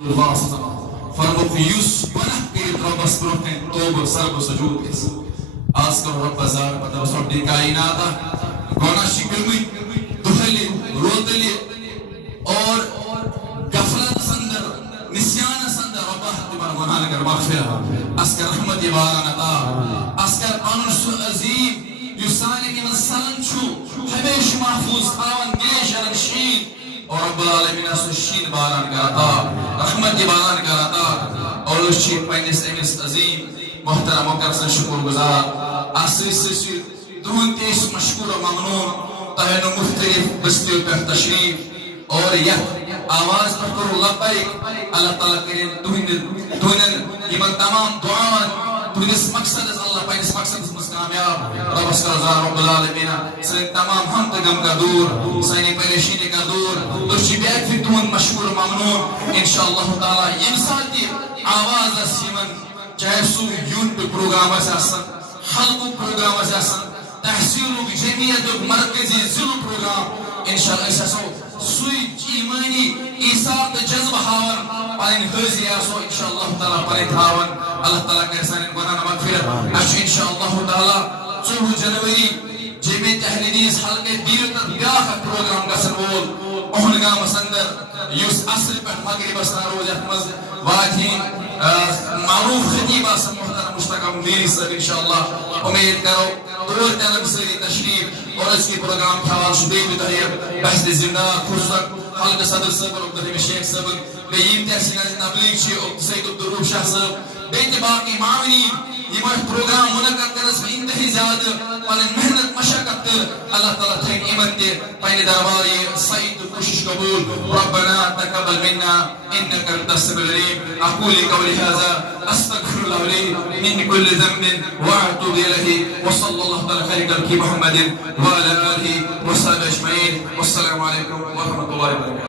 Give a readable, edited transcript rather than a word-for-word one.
فرموک یس گناہ کرت ربس برونٛہہ کنہِ توبہ سرب سجود گژھِ آز کرو رب زار پتہ رب کائنات گناہ چھ کٔرمٕتۍ دۄہلہِ روتلہِ اور غفلت اندر نسیانس اندر ربہ تمن گناہن کر مغفرت اس کر رحمت باران عطا اس کر پنن سُہ عظیم یُس سانہِ یمن سلن چھُ ہمیشہ محفوظ تھاون گلیشرن شین اور رب العالمین سُہ شین باران کر عطا رحمت باران کر عطا اور اس چھ پنس امس عظیم محترم مقدر سن شکر گزار اس تہند تیس مشکور و ممنون تہن مختلف بستیوں پہ تشریف اور یت آواز پر کرو لبیک اللہ تعالیٰ کریں تہندن یمن تمام دعاون تہندس مقصد اللہ پنس مقصد مز کامیاب ربس کا رضا رب العالمین سن تمام ہم تغم کا دور سانی پریشانی کا دور تو بیک پھر تہند مشکور و ممنون انشاءاللہ تعالیٰ یم ساتھ آواز اس یمن چاہے سو یونٹ پروگرام آسن حلقہ پروگرام آسن تحصیل جمعیت مرکزی ضلع پروگرام انشاءاللہ اس ہسو سوئی ایمانی ایثار تو جذب ہاون پنن حاضری آسو انشاءاللہ تعالیٰ پنن تھاون اللہ تعالیٰ کر سانن گناہن مغفرت اس انشاءاللہ تعالیٰ 14 جنوری جمعیت اہل حدیث حلقہ دیرتر بیاکھ پروگرام گژھن وول اہلگامس اندر یس اصل پہ مغربس روز یتھ مز واتین معروف خطیب آسن محترم مشتاق مدیری صاحب انشاءاللہ امید کرو دور تعلق سری تشریف اور اس کی پروگرام کھوال شدید تحریر بحث زندہ خصوصا حلقہ صدر صاحب عبدالحمید شیخ صاحب بیم تحصیل تبلیغ سید عبدالروف شاہ صاحب بیت باقی معاونین یہ پروگرام منعقد کرنس میں انتہائی زیادہ پنن محنت مشقت اللہ تعالیٰ تھین ایمن تے پنہ درباری سعید کوشش قبول ربنا تقبل منا انك انت السميع العليم اقول قولي هذا استغفر الله لي من كل ذنب واتوب اليه وصلى الله على خير خلق محمد وعلى اله وصحبه اجمعين والسلام عليكم ورحمه الله وبركاته.